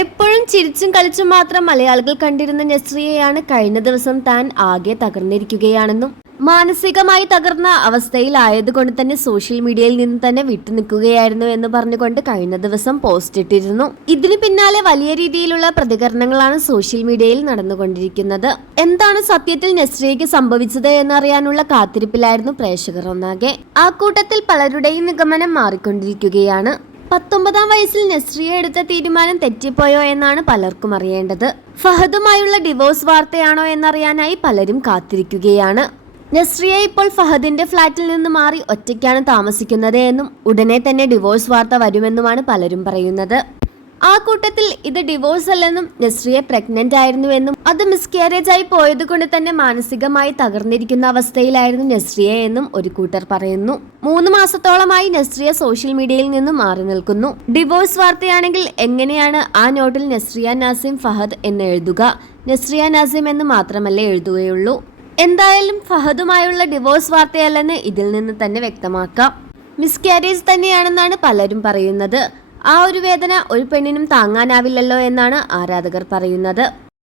എപ്പോഴും ചിരിച്ചും കളിച്ചും മാത്രം മലയാളികൾ കണ്ടിരുന്ന നസ്രിയയാണ് കഴിഞ്ഞ ദിവസം താൻ ആകെ തകർന്നിരിക്കുകയാണെന്നും മാനസികമായി തകർന്ന അവസ്ഥയിലായതുകൊണ്ട് തന്നെ സോഷ്യൽ മീഡിയയിൽ നിന്ന് തന്നെ വിട്ടുനിൽക്കുകയായിരുന്നു എന്ന് പറഞ്ഞുകൊണ്ട് കഴിഞ്ഞ ദിവസം പോസ്റ്റ് ഇട്ടിരുന്നു. ഇതിന് പിന്നാലെ വലിയ രീതിയിലുള്ള പ്രതികരണങ്ങളാണ് സോഷ്യൽ മീഡിയയിൽ നടന്നുകൊണ്ടിരിക്കുന്നത്. എന്താണ് സത്യത്തിൽ നസ്രിയയ്ക്ക് സംഭവിച്ചത് എന്നറിയാനുള്ള കാത്തിരിപ്പിലായിരുന്നു പ്രേക്ഷകർ ഒന്നാകെ. ആ കൂട്ടത്തിൽ പലരുടെയും നിഗമനം മാറിക്കൊണ്ടിരിക്കുകയാണ്. 19-ാം വയസ്സിൽ നസ്രിയ എടുത്ത തീരുമാനം തെറ്റിപ്പോയോ എന്നാണ് പലർക്കും അറിയേണ്ടത്. ഫഹദുമായുള്ള ഡിവോഴ്സ് വാർത്തയാണോ എന്നറിയാനായി പലരും കാത്തിരിക്കുകയാണ്. നസ്രിയ ഇപ്പോൾ ഫഹദിന്റെ ഫ്ളാറ്റിൽ നിന്ന് മാറി ഒറ്റയ്ക്കാണ് താമസിക്കുന്നത് എന്നും ഉടനെ തന്നെ ഡിവോഴ്സ് വാർത്ത വരുമെന്നുമാണ് പലരും പറയുന്നത്. ആ കൂട്ടത്തിൽ ഇത് ഡിവോഴ്സ് അല്ലെന്നും നസ്രിയ പ്രഗ്നന്റ് ആയിരുന്നുവെന്നും അത് മിസ്കാരേജ് ആയി പോയത് കൊണ്ട് തന്നെ മാനസികമായി തകർന്നിരിക്കുന്ന അവസ്ഥയിലായിരുന്നു നസ്രിയ എന്നും ഒരു കൂട്ടർ പറയുന്നു. 3 മാസത്തോളമായി നസ്രിയ സോഷ്യൽ മീഡിയയിൽ നിന്നും മാറി നിൽക്കുന്നു. ഡിവോഴ്സ് വാർത്തയാണെങ്കിൽ എങ്ങനെയാണ് ആ നോട്ടിൽ നസ്രിയ നാസിം ഫഹദ് എന്ന് എഴുതുക? നസ്രിയ നാസിം എന്ന് മാത്രമല്ലേ എഴുതുകയുള്ളൂ. എന്തായാലും ഫഹദുമായുള്ള ഡിവോഴ്സ് വാർത്തയല്ലെന്ന് ഇതിൽ നിന്ന് തന്നെ വ്യക്തമാക്കാം. മിസ്കാരേജ് തന്നെയാണെന്നാണ് പലരും പറയുന്നത്. ആ ഒരു വേദന ഒരു പെണ്ണിനും താങ്ങാനാവില്ലല്ലോ എന്നാണ് ആരാധകർ പറയുന്നത്.